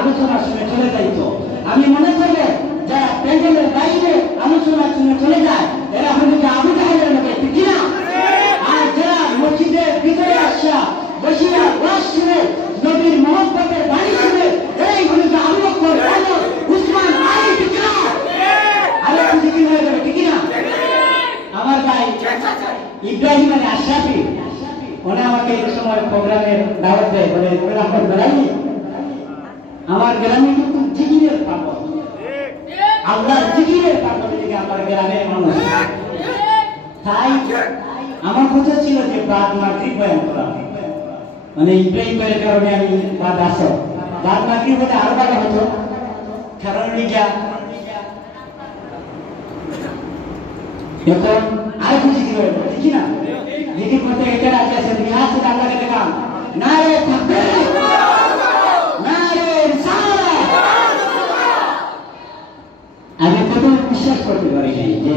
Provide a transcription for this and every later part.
আলোচনা শুনে চলে যাইতো আমি মনে করলে যারা প্যান্ডেলের বাইরে আলোচনা শুনে চলে যায়, এরা হলো যে আবু জাহেলের মতো ঠিক না আর যারা মসজিদের ভিতরে আসা বসিয়া শুনে বাণী শুনে, এই যে আবু বকর উসমান আরে আপনি কি হয়ে যাবে না আমার ভাই ইব্রাহিম আলী আশরাফি, উনি আমাকে এই সময় প্রোগ্রামের দাওয়াত দেয়, বলে বলে আপনার বেড়াইনি আমার গ্রামে কিন্তু জিগিরের পাগল। আল্লাহর জিগিরের পাগল দিকে আমার গ্রামের মানুষ। তাই আমার কথা ছিল যে বাদ মাগরিব বয়ান করা। মানে ইব্রাহিম ভাইয়ের কারণে আমি বাদ আসো বাদ মাগরিব হলে আরও ভালো হতো। কারণ লিগা এখন আর কিছু কি হলো ঠিক না? জিকির করতে রাজি আছে থেকে আল্লাহকে দেখান না রে থাকবে না রে রিসালাত আমি প্রথমে বিশ্বাস করতে পারি নাই যে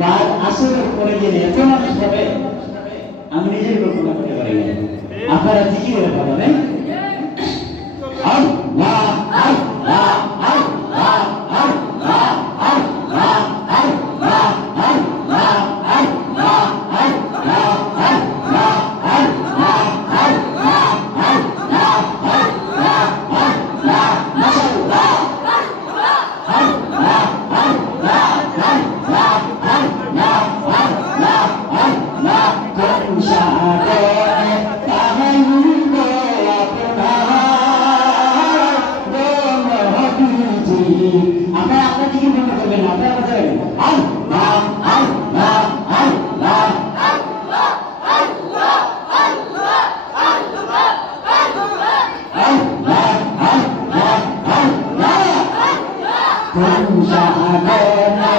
বাদ আমি নিজের কল্পনা করতে পারি নাই আপনারা ঠিকই বলে আপনার আপনারা দিকে মনে করবেন না, আপনারা বলতে পারবেন আল্লাহ আল্লাহ আল্লাহ আল্লাহ আল্লাহ আল্লাহ কোন সাগরে তাহাইব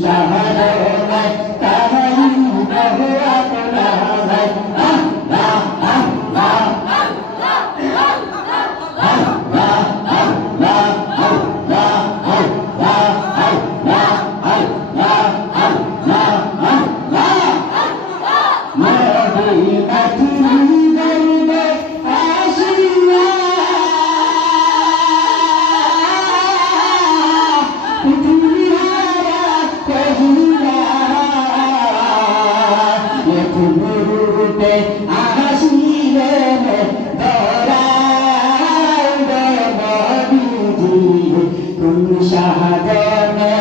شهادة مشاهدانه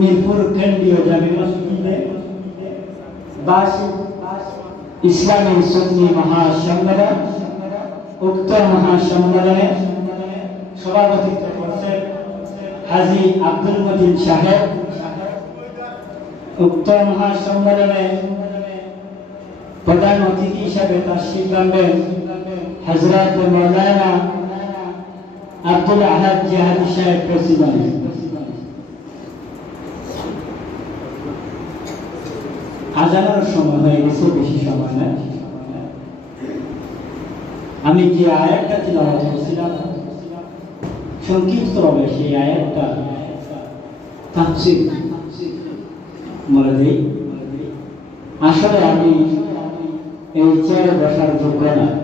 মিরপুর কেন্দ্রীয় জামি মসজিদে ইসলামী সুন্নি মহাসম্মেলন, উক্ত মহাসম্মেলনে সভাপতিত্ব করছেন হাজি আব্দুল মজিদ সাহেব। উক্ত মহাসম্মেলনে প্রধান অতিথি হিসাবে তাশরিফ আনবেন হজরত মৌলানা আব্দুল আহাদ জিহাদি সাহেব প্রেসিডেন্ট আজানোর সময় হয়ে গেছে বেশি সময় নাই আমি যে আয়াতটা তিলাওয়াত সংক্ষিপ্ত হবে সেই আয়াতটা। তাফসির। বলে আসলে আমি এই চেয়ারে বসার যোগ্য না।